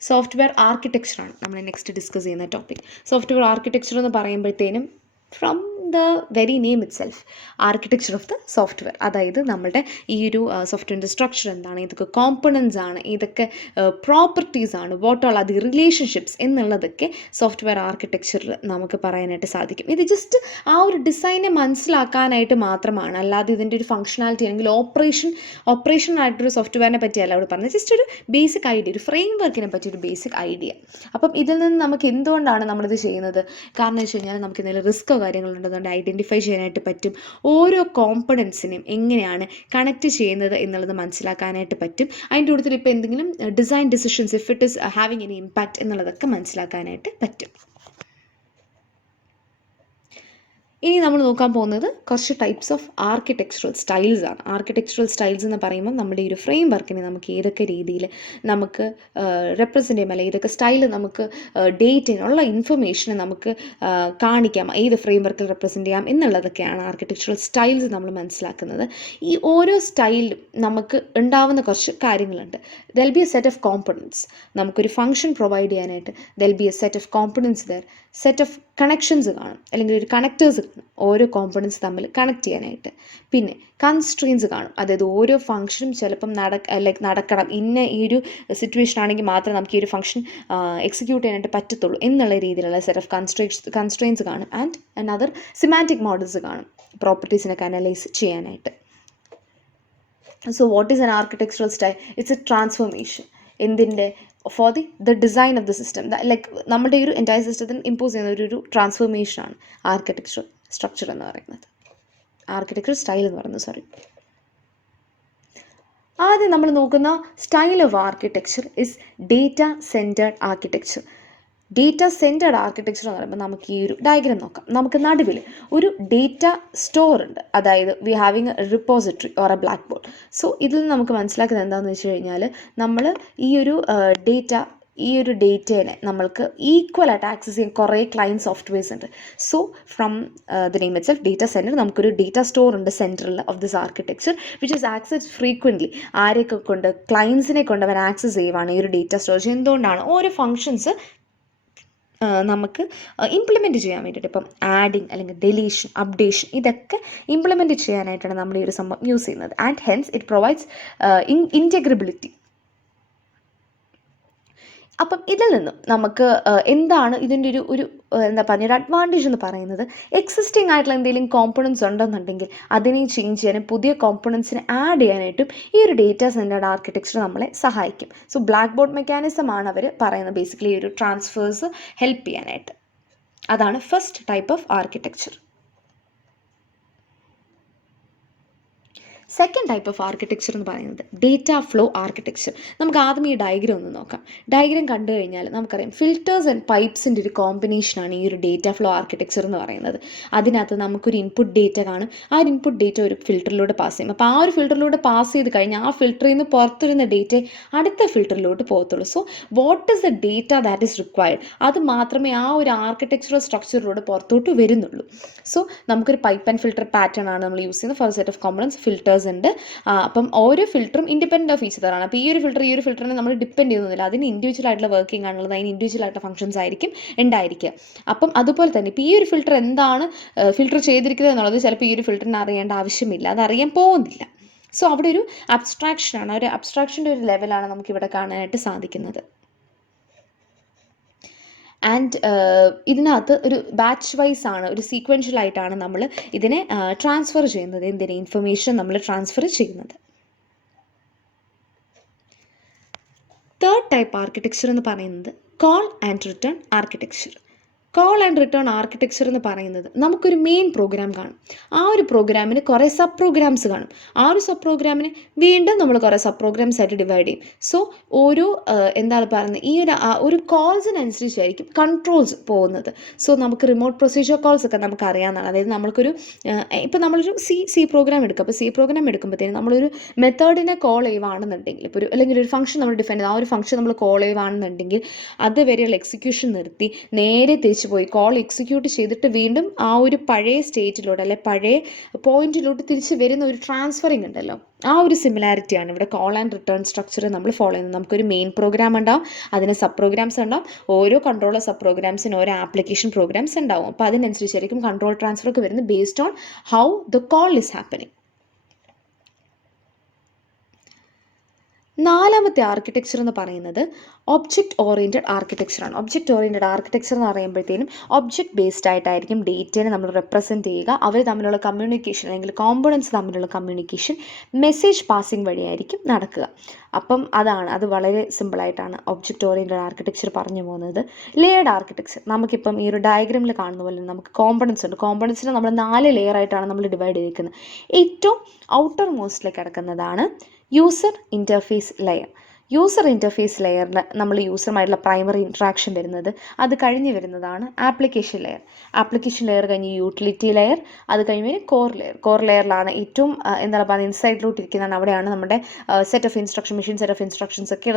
Software ആർക്കിടെക്ചറാണ് നമ്മൾ next discuss ചെയ്യുന്ന topic. Software architecture എന്ന് പറയുമ്പോഴത്തേനും from the very name it self architecture of the software, അതായത് നമ്മുടെ ഈ ഒരു സോഫ്റ്റ്വെയറിൻ്റെ സ്ട്രക്ചർ എന്താണ്, ഏതൊക്കെ കോമ്പണൻസ് ആണ്, ഏതൊക്കെ പ്രോപ്പർട്ടീസ് ആണ്, what all are the relationships എന്നുള്ളതൊക്കെ സോഫ്റ്റ്വെയർ ആർക്കിടെക്ചറിൽ നമുക്ക് പറയാനായിട്ട് സാധിക്കും. ഇത് ജസ്റ്റ് ആ ഒരു ഡിസൈനെ മനസ്സിലാക്കാനായിട്ട് മാത്രമാണ്, അല്ലാതെ ഇതിൻ്റെ ഒരു ഫംഗ്ഷനാലിറ്റി അല്ലെങ്കിൽ ഓപ്പറേഷനായിട്ടൊരു സോഫ്റ്റ്വെയറിനെ പറ്റിയല്ല അവിടെ പറഞ്ഞത്. ജസ്റ്റ് ഒരു ബേസിക് ഐഡിയ, ഒരു ഫ്രെയിം വർക്കിനെ പറ്റി ഒരു ബേസിക് ഐഡിയ. അപ്പം ഇതിൽ നിന്ന് നമുക്ക് എന്തുകൊണ്ടാണ് നമ്മളിത് ചെയ്യുന്നത്? കാരണം വെച്ച് കഴിഞ്ഞാൽ നമുക്ക് എന്തെങ്കിലും റിസ്ക്കോ കാര്യങ്ങളുണ്ടെന്നുകൊണ്ട് ഐഡൻറ്റിഫൈ ചെയ്യാനായിട്ട് പറ്റും. ഓരോ കോമ്പണൻസിനെയും എങ്ങനെയാണ് കണക്ട് ചെയ്യുന്നത് എന്നുള്ളത് മനസ്സിലാക്കാനായിട്ട് പറ്റും. അതിൻ്റെ കൂട്ടത്തിൽ ഇപ്പോൾ എന്തെങ്കിലും design decisions if it is having any impact എന്നുള്ളതൊക്കെ മനസ്സിലാക്കാനായിട്ട് പറ്റും. ഇനി നമ്മൾ നോക്കാൻ പോകുന്നത് കുറച്ച് ടൈപ്സ് ഓഫ് ആർക്കിടെക്ചറൽ സ്റ്റൈൽസ് ആണ്. ആർക്കിടെക്ചറൽ സ്റ്റൈൽസ് എന്ന് പറയുമ്പോൾ നമ്മുടെ ഈ ഒരു ഫ്രെയിം വർക്കിനെ നമുക്ക് ഏതൊക്കെ രീതിയിൽ നമുക്ക് റെപ്രസെൻ്റ് ചെയ്യാം, അല്ലെങ്കിൽ ഏതൊക്കെ സ്റ്റൈൽ നമുക്ക് ഡേറ്റിനുള്ള ഇൻഫർമേഷനെ നമുക്ക് കാണിക്കാം, ഏത് ഫ്രെയിം വർക്കിൽ റെപ്രസെൻ്റ് ചെയ്യാം എന്നുള്ളതൊക്കെയാണ് ആർക്കിടെക്ചറൽ സ്റ്റൈൽസ് നമ്മൾ മനസ്സിലാക്കുന്നത്. ഈ ഓരോ സ്റ്റൈലിലും നമുക്ക് ഉണ്ടാവുന്ന കുറച്ച് കാര്യങ്ങളുണ്ട്. They'll B A set of components. നമുക്കൊരു ഫംഗ്ഷൻ പ്രൊവൈഡ് ചെയ്യാനായിട്ട് they'll B A set of components there, set of connections കാണും, അല്ലെങ്കിൽ ഒരു കണക്റ്റേഴ്സ് കാണും ഓരോ കോമ്പണൻസ് തമ്മിൽ കണക്ട് ചെയ്യാനായിട്ട്. പിന്നെ കൺസ്ട്രെയിൻസ് കാണും, അതായത് ഓരോ ഫംഗ്ഷനും ചിലപ്പം നടക്കണം, ഇന്ന ഈ ഒരു സിറ്റുവേഷൻ ആണെങ്കിൽ മാത്രമേ നമുക്ക് ഈ ഒരു ഫംഗ്ഷൻ എക്സിക്യൂട്ട് ചെയ്യാനായിട്ട് പറ്റത്തുള്ളൂ എന്നുള്ള രീതിയിലുള്ള സെറ്റ് ഓഫ് കൺസ്ട്രെയിൻസ് കാണും. ആൻഡ് അനദർ സിമാൻറ്റിക് മോഡൽസ് കാണും, പ്രോപ്പർട്ടീസിനൊക്കെ അനലൈസ് ചെയ്യാനായിട്ട്. So what is an architectural style? It's a transformation എന്തിൻ്റെ for the design of the system. Like നമ്മുടെ ഒരു എൻറ്റയർ സിസ്റ്റത്തിന് ഇമ്പോസ് ചെയ്യുന്ന ഒരു ട്രാൻസ്ഫോർമേഷനാണ് ആർക്കിടെക്ചർ സ്ട്രക്ചർ എന്ന് പറയുന്നത്, ആർക്കിടെക്ചർ സ്റ്റൈൽ എന്ന് പറയുന്നത്. ആദ്യം നമ്മൾ നോക്കുന്ന style of architecture is data centred architecture. Data centred architecture എന്ന് പറയുമ്പോൾ നമുക്ക് ഈ ഒരു ഡയഗ്രാം നോക്കാം. നമുക്ക് നടുവിൽ ഒരു ഡേറ്റ സ്റ്റോർ ഉണ്ട്, അതായത് V having A repository or A black board. So ഇതിൽ നിന്ന് നമുക്ക് മനസ്സിലാക്കുന്നത് എന്താണെന്ന് വെച്ച് കഴിഞ്ഞാൽ നമ്മൾ ഈ ഒരു ഡേറ്റേനെ നമ്മൾക്ക് ഈക്വലായിട്ട് ആക്സസ് ചെയ്യാൻ കുറേ ക്ലയൻറ്റ് സോഫ്റ്റ്വെയർസ് ഉണ്ട്. So from the name it self data centre, നമുക്കൊരു ഡേറ്റ സ്റ്റോർ ഉണ്ട് സെൻറ്ററിൽ of this architecture which is access frequently. ആരെയൊക്കെ കൊണ്ട്? ക്ലയൻസിനെ കൊണ്ട് അവൻ ആക്സസ് ചെയ്യുവാണ് ഈ ഒരു ഡേറ്റ സ്റ്റോറേജ്. എന്തുകൊണ്ടാണ്? ഓരോ ഫങ്ഷൻസ് നമുക്ക് ഇംപ്ലിമെൻറ്റ് ചെയ്യാൻ വേണ്ടിയിട്ട്, ഇപ്പം ആഡിങ് അല്ലെങ്കിൽ ഡെലീഷൻ, അപ്ഡേഷൻ, ഇതൊക്കെ ഇംപ്ലിമെൻറ്റ് ചെയ്യാനായിട്ടാണ് നമ്മൾ ഈ ഒരു സംഭവം യൂസ് ചെയ്യുന്നത്. And hence it provides integrability. അപ്പം ഇതിൽ നിന്നും നമുക്ക് എന്താണ് ഇതിൻ്റെ ഒരു എന്താ പറയുക, ഒരു അഡ്വാൻറ്റേജ് എന്ന് പറയുന്നത്, എക്സിസ്റ്റിംഗ് ആയിട്ടുള്ള എന്തെങ്കിലും കോമ്പണൻസ് ഉണ്ടെന്നുണ്ടെങ്കിൽ അതിനെ ചേഞ്ച് ചെയ്യാനും പുതിയ കോമ്പണൻസിനെ ആഡ് ചെയ്യാനായിട്ടും ഈ ഒരു ഡേറ്റ സെൻറ്റേർഡ് ആർക്കിടെക്ചർ നമ്മളെ സഹായിക്കും. സോ ബ്ലാക്ക് ബോർഡ് മെക്കാനിസം ആണ് അവർ പറയുന്നത്, ബേസിക്കലി ഈ ഒരു ട്രാൻസ്ഫേഴ്സ് ഹെൽപ്പ് ചെയ്യാനായിട്ട്. അതാണ് first type of architecture. Second type of architecture എന്ന് പറയുന്നത് ഡേറ്റ ഫ്ലോ ആർക്കിടെക്ചർ. നമുക്ക് ആദ്യം ഈ ഡയഗ്രാം ഒന്ന് നോക്കാം. ഡയഗ്രാം കണ്ടു കഴിഞ്ഞാൽ നമുക്കറിയാം ഫിൽറ്റേഴ്സ് ആൻഡ് പൈപ്സിൻ്റെ ഒരു കോമ്പിനേഷനാണ് ഈ ഒരു ഡേറ്റ ഫ്ലോ ആർക്കിടെക്ചർ എന്ന് പറയുന്നത്. അതിനകത്ത് നമുക്കൊരു ഇൻപുട്ട് ഡേറ്റ കാണും. ആ ഒരു ഇൻപുട്ട് ഡേറ്റ ഒരു ഫിൽറ്ററിലൂടെ പാസ് ചെയ്യും. അപ്പോൾ ആ ഒരു ഫിൽറ്ററിലൂടെ പാസ് ചെയ്ത് കഴിഞ്ഞാൽ ആ ഫിൽറ്ററിൽ നിന്ന് പുറത്തുവരുന്ന ഡേറ്റ അടുത്ത ഫിൽറ്ററിലോട്ട് പോകത്തുള്ളൂ. So what is the data that is required, അത് മാത്രമേ ആ ഒരു ആർക്കിടെക്ചറൽ സ്ട്രക്ചറിലൂടെ പുറത്തോട്ട് വരുന്നുള്ളൂ. സോ നമുക്കൊരു പൈപ്പ് ആൻഡ് ഫിൽറ്റർ പാറ്റേൺ ആണ് നമ്മൾ യൂസ് ചെയ്യുന്നത് for set of components. Filters ഉണ്ട്. അപ്പം ഓരോ ഫിൽറ്ററും ഇൻഡിപെൻഡൻ്റ് ഓഫ് ഈച്ച് അതറാണ്. അപ്പോൾ ഈ ഒരു ഫിൽറ്ററിനെ നമ്മൾ ഡിപ്പെൻഡ് ചെയ്യുന്നില്ല, അതിന് ഇൻഡിവിജ്വൽ ആയിട്ടുള്ള വർക്കിംഗ് ആണുള്ളത്, അതിന് ഇൻഡിവിജ്വൽ ആയിട്ടുള്ള ഫംഗ്ഷൻസ് ആയിരിക്കും ഉണ്ടായിരിക്കുക. അപ്പം അതുപോലെ തന്നെ ഇപ്പോൾ ഈ ഒരു ഫിൽറ്റർ എന്താണ് ഫിൽറ്റർ ചെയ്തിരിക്കുന്നത് എന്നുള്ളത് ചിലപ്പോൾ ഈ ഒരു ഫിൽറ്ററിന് അറിയേണ്ട ആവശ്യമില്ല, അത് അറിയാൻ പോകുന്നില്ല. സോ അവിടെ ഒരു അബ്സ്ട്രാക്ഷനാണ്, ഒരു അബ്സ്ട്രാക്ഷൻ്റെ ഒരു ലെവലാണ് നമുക്കിവിടെ കാണാനായിട്ട് സാധിക്കുന്നത്. ആൻഡ് ഇതിനകത്ത് ഒരു ബാച്ച് വൈസ് ആണ്, ഒരു സീക്വൻഷ്യൽ ആയിട്ടാണ് നമ്മൾ ഇതിനെ ട്രാൻസ്ഫർ ചെയ്യുന്നത്, എന്തിനെ ഇൻഫർമേഷൻ നമ്മൾ ട്രാൻസ്ഫർ ചെയ്യുന്നത്. തേർഡ് ടൈപ്പ് ആർക്കിടെക്ചർ എന്ന് പറയുന്നത് call and return architecture. Call and return architecture എന്ന് പറയുന്നത് നമുക്കൊരു മെയിൻ പ്രോഗ്രാം കാണും. ആ ഒരു പ്രോഗ്രാമിന് കുറേ സബ് പ്രോഗ്രാംസ് കാണും. ആ ഒരു സബ് പ്രോഗ്രാമിന് വീണ്ടും നമ്മൾ കുറേ സബ് പ്രോഗ്രാംസ് ആയിട്ട് ഡിവൈഡ് ചെയ്യും. സോ ഓരോ എന്താണ് പറയുന്നത്, ഈ ഒരു കോൾസിനനുസരിച്ചായിരിക്കും കൺട്രോൾസ് പോകുന്നത്. സോ നമുക്ക് റിമോട്ട് പ്രൊസീജിയർ കോൾസ് ഒക്കെ നമുക്ക് അറിയാവുന്നതാണ്. അതായത് നമ്മൾക്കൊരു ഇപ്പോൾ നമ്മളൊരു സി പ്രോഗ്രാം എടുക്കുക. അപ്പോൾ സി പ്രോഗ്രാം എടുക്കുമ്പോഴത്തേനും നമ്മളൊരു മെത്തേഡിനെ കോൾ ചെയ്യുവാണെന്നുണ്ടെങ്കിൽ, ഇപ്പോൾ അല്ലെങ്കിൽ ഒരു ഫംഗ്ഷൻ നമ്മൾ ഡിഫൈൻ ചെയ്ത് ആ ഒരു ഫംഗ്ഷൻ നമ്മൾ കോൾ ചെയ്യുവാണെന്നുണ്ടെങ്കിൽ അതുവരെയുള്ള എക്സിക്യൂഷൻ നിർത്തി നേരെ തിരിച്ച് വെച്ച് പോയി കോൾ എക്സിക്യൂട്ട് ചെയ്തിട്ട് വീണ്ടും ആ ഒരു പഴയ സ്റ്റേറ്റിലോട്ട് അല്ലെ പഴയ പോയിന്റിലോട്ട് തിരിച്ച് വരുന്ന ഒരു ട്രാൻസ്ഫറിങ് ഉണ്ടല്ലോ, ആ ഒരു സിമിലാരിറ്റിയാണ് ഇവിടെ കോൾ ആൻഡ് റിട്ടേൺ സ്ട്രക്ചർ നമ്മൾ ഫോളോ ചെയ്യുന്നത്. നമുക്കൊരു മെയിൻ പ്രോഗ്രാം ഉണ്ടാവും, അതിന് സബ് പ്രോഗ്രാംസ് ഉണ്ടാവും, ഓരോ കൺട്രോളർ സബ് പ്രോഗ്രാംസിന് ഓരോ ആപ്ലിക്കേഷൻ പ്രോഗ്രാംസ് ഉണ്ടാവും. അപ്പോൾ അതിനനുസരിച്ചായിരിക്കും കൺട്രോൾ ട്രാൻസ്ഫർ ഒക്കെ വരുന്നത് based on how the call is happening. നാലാമത്തെ ആർക്കിടെക്ചർ എന്ന് പറയുന്നത് ഒബ്ജക്റ്റ് ഓറിയൻറ്റഡ് ആർക്കിടെക്ചറാണ്. ഒബ്ജക്റ്റ് ഓറിയൻറ്റഡ് ആർക്കിടെക്ചർ എന്ന് പറയുമ്പോഴത്തേനും ഒബ്ജക്റ്റ് ബേസ്ഡ് ആയിട്ടായിരിക്കും ഡേറ്റയെ നമ്മൾ റെപ്രസെൻറ്റ് ചെയ്യുക. അവർ തമ്മിലുള്ള കമ്മ്യൂണിക്കേഷൻ അല്ലെങ്കിൽ കോമ്പണൻസ് തമ്മിലുള്ള കമ്മ്യൂണിക്കേഷൻ മെസ്സേജ് പാസിംഗ് വഴിയായിരിക്കും നടക്കുക. അപ്പം അത് വളരെ സിമ്പിളായിട്ടാണ് ഒബ്ജക്റ്റ് ഓറിയൻറ്റഡ് ആർക്കിടെക്ചർ പറഞ്ഞു പോകുന്നത്. ലെയർഡ് ആർക്കിടെക്ചർ നമുക്കിപ്പം ഈ ഒരു ഡയഗ്രാമിൽ കാണുന്ന പോലെ നമുക്ക് കോമ്പണൻസ് ഉണ്ട്. കോമ്പണൻസിനെ നമ്മൾ 4 ലെയർ ആയിട്ടാണ് നമ്മൾ ഡിവൈഡ് ചെയ്തിരിക്കുന്നത്. ഏറ്റവും ഔട്ടർ മോസ്റ്റിലേക്ക് കിടക്കുന്നതാണ് user interface layer. User interface ലെയറിൽ നമ്മൾ യൂസറുമായിട്ടുള്ള പ്രൈമറി ഇൻട്രാക്ഷൻ വരുന്നത്, അത് കഴിഞ്ഞ് വരുന്നതാണ് ആപ്ലിക്കേഷൻ ലെയർ. ആപ്ലിക്കേഷൻ ലെയർ കഴിഞ്ഞ് യൂട്ടിലിറ്റി ലെയർ, അത് കഴിഞ്ഞ് കോർ ലെയർ. കോർ ലെയറിലാണ് ഏറ്റവും എന്താണ് പറയുക ഇൻസൈഡിലോട്ട് ഇരിക്കുന്നതാണ്. അവിടെയാണ് നമ്മുടെ set of instruction, machine set of instructions ഒക്കെ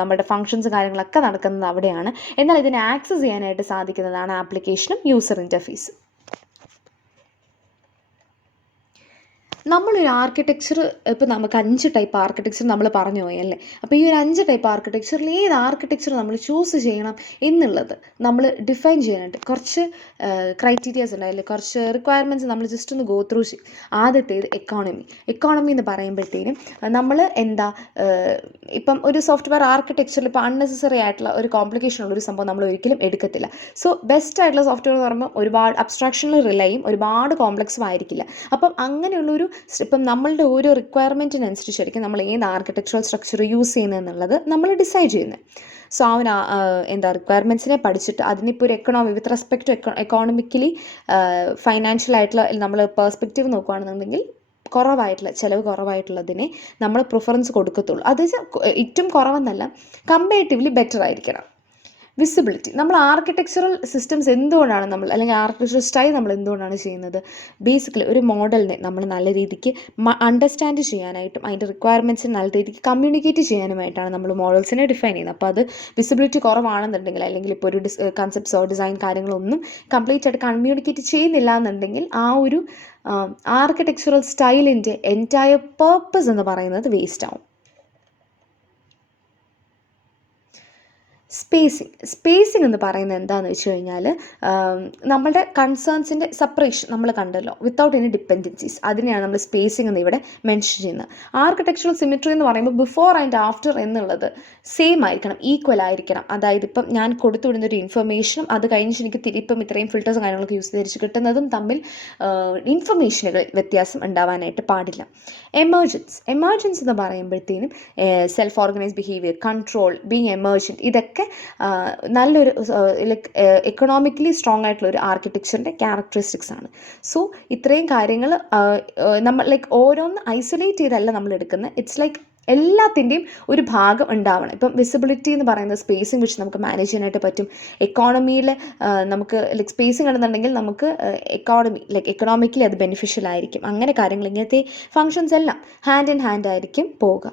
നമ്മുടെ ഫംഗ്ഷൻസ് കാര്യങ്ങളൊക്കെ നടക്കുന്നത് അവിടെയാണ്. എന്നാൽ ഇതിനെ ആക്സസ് ചെയ്യാനായിട്ട് സാധിക്കുന്നതാണ് ആപ്ലിക്കേഷനും യൂസർ ഇൻ്റർഫേസ്. നമ്മളൊരു ആർക്കിടെക്ചർ ഇപ്പോൾ നമുക്ക് 5 ടൈപ്പ് ആർക്കിടെക്ചർ നമ്മൾ പറഞ്ഞു പോയി അല്ലേ. അപ്പോൾ ഈ ഒരു 5 ടൈപ്പ് ആർക്കിടെക്ചറിൽ ഏത് ആർക്കിടെക്ചർ നമ്മൾ ചൂസ് ചെയ്യണം എന്നുള്ളത് നമ്മൾ ഡിഫൈൻ ചെയ്യാനായിട്ട് കുറച്ച് ക്രൈറ്റീരിയാസ് ഉണ്ടായില്ലേ, കുറച്ച് റിക്വയർമെൻറ്റ്സ് നമ്മൾ ജസ്റ്റ് ഒന്ന് ഗോ ത്രൂ ചെയ്യും. ആദ്യത്തേത് എക്കോണമി എന്ന് പറയുമ്പോഴത്തേനും നമ്മൾ ഇപ്പം ഒരു സോഫ്റ്റ്വെയർ ആർക്കിടെക്ചറിൽ ഇപ്പോൾ അൺനെസസറി ആയിട്ടുള്ള ഒരു കോംപ്ലിക്കേഷൻ ഉള്ളൊരു സംഭവം നമ്മൾ ഒരിക്കലും എടുക്കത്തില്ല. സോ ബെസ്റ്റ് ആയിട്ടുള്ള സോഫ്റ്റ്വെയർ എന്ന് പറയുമ്പോൾ ഒരുപാട് അബ്സ്ട്രാക്ഷനിൽ റിലയും ഒരുപാട് കോംപ്ലക്സും ആയിരിക്കില്ല. അപ്പം അങ്ങനെയുള്ളൊരു ഇപ്പം നമ്മളുടെ ഓരോ റിക്വയർമെൻറ്റിനനുസരിച്ചായിരിക്കും നമ്മൾ ഏത് ആർക്കിടെക്ചറൽ സ്ട്രക്ചർ യൂസ് ചെയ്യുന്നതെന്നുള്ളത് നമ്മൾ ഡിസൈഡ് ചെയ്യുന്നത്. സോ റിക്വയർമെൻറ്റ്സിനെ പഠിച്ചിട്ട് അതിനിപ്പോൾ ഒരു വിത്ത് റെസ്പെക്ട് ടു എക്കോണമിക്കലി ഫൈനാൻഷ്യലായിട്ടുള്ള നമ്മൾ പെർസ്പെക്റ്റീവ് നോക്കുകയാണെന്നുണ്ടെങ്കിൽ ചിലവ് കുറവായിട്ടുള്ളതിനെ നമ്മൾ പ്രിഫറൻസ് കൊടുക്കത്തുള്ളൂ. അത് ഏറ്റവും കുറവെന്നല്ല, കമ്പാരിറ്റീവ്ലി ബെറ്റർ ആയിരിക്കണം. വിസിബിലിറ്റി, നമ്മൾ ആർക്കിടെക്ചറൽ സിസ്റ്റംസ് എന്തുകൊണ്ടാണ് അല്ലെങ്കിൽ ആർക്കിടെക്ചറൽ സ്റ്റൈൽ നമ്മൾ എന്തുകൊണ്ടാണ് ചെയ്യുന്നത്? ബേസിക്കലി ഒരു മോഡലിനെ നമ്മൾ നല്ല രീതിക്ക് അണ്ടർസ്റ്റാൻഡ് ചെയ്യാനായിട്ടും അതിൻ്റെ റിക്വയർമെൻറ്റ്സിന് നല്ല രീതിക്ക് കമ്മ്യൂണിക്കേറ്റ് ചെയ്യാനുമായിട്ടാണ് നമ്മൾ മോഡൽസിനെ ഡിഫൈൻ ചെയ്യുന്നത്. അപ്പോൾ അത് വിസിബിലിറ്റി കുറവാണെന്നുണ്ടെങ്കിൽ അല്ലെങ്കിൽ ഇപ്പോൾ ഒരു കൺസെപ്റ്റ്സോ ഡിസൈൻ കാര്യങ്ങളൊന്നും കംപ്ലീറ്റ് ആയിട്ട് കമ്മ്യൂണിക്കേറ്റ് ചെയ്യുന്നില്ല എന്നുണ്ടെങ്കിൽ ആ ഒരു ആർക്കിടെക്ചറൽ സ്റ്റൈലിൻ്റെ എൻറ്റയർ പേർപ്പസ് എന്ന് പറയുന്നത് വേസ്റ്റ് ആവും. സ്പേസിങ് എന്ന് പറയുന്നത് എന്താണെന്ന് വെച്ച് കഴിഞ്ഞാൽ നമ്മളുടെ കൺസേൺസിൻ്റെ സെപ്പറേഷൻ നമ്മൾ കണ്ടല്ലോ, വിത്തൗട്ട് എനി ഡിപ്പെൻഡൻസീസ്, അതിനെയാണ് നമ്മൾ സ്പേസിങ് എന്ന് ഇവിടെ മെൻഷൻ ചെയ്യുന്നത്. ആർക്കിടെക്ചറൽ സിമിട്രി എന്ന് പറയുമ്പോൾ ബിഫോർ ആൻഡ് ആഫ്റ്റർ എന്നുള്ളത് സെയിം ആയിരിക്കണം, ഈക്വൽ ആയിരിക്കണം. അതായത് ഇപ്പം ഞാൻ കൊടുത്തുവിടുന്ന ഒരു ഇൻഫർമേഷനും അത് കഴിഞ്ഞിട്ട് എനിക്ക് ഇപ്പം ഇത്രയും ഫിൽറ്റേഴ്സും കാര്യങ്ങളൊക്കെ യൂസ് ചെയ്തിരിച്ച് കിട്ടുന്നതും തമ്മിൽ ഇൻഫർമേഷനുകളിൽ വ്യത്യാസം ഉണ്ടാവാനായിട്ട് പാടില്ല. എമർജൻസ് എന്ന് പറയുമ്പോഴത്തേനും self organise behaviour, control, being emergent, ഇതൊക്കെ നല്ലൊരു എക്കണോമിക്കലി സ്ട്രോങ് ആയിട്ടുള്ള ഒരു ആർക്കിടെക്ചറിൻ്റെ ക്യാരക്ടറിസ്റ്റിക്സ് ആണ്. സോ ഇത്രയും കാര്യങ്ങൾ നമ്മൾ ഓരോന്ന് ഐസൊലേറ്റ് ചെയ്തല്ല നമ്മൾ എടുക്കുന്നത്. ഇറ്റ്സ് എല്ലാത്തിൻ്റെയും ഒരു ഭാഗം ഉണ്ടാവണം. ഇപ്പം വിസിബിലിറ്റി എന്ന് പറയുന്നത് സ്പേസിങ് വെച്ച് നമുക്ക് മാനേജ് ചെയ്യാനായിട്ട് പറ്റും. എക്കോണമിയിൽ നമുക്ക് സ്പേസിങ് ഉണ്ടെന്നുണ്ടെങ്കിൽ നമുക്ക് എക്കണോമിക്കലി അത് ബെനിഫിഷ്യൽ ആയിരിക്കും. അങ്ങനെ കാര്യങ്ങൾ ഇങ്ങനത്തെ ഫങ്ഷൻസ് എല്ലാം ഹാൻഡ് ഇൻ ഹാൻഡ് ആയിരിക്കും പോവുക.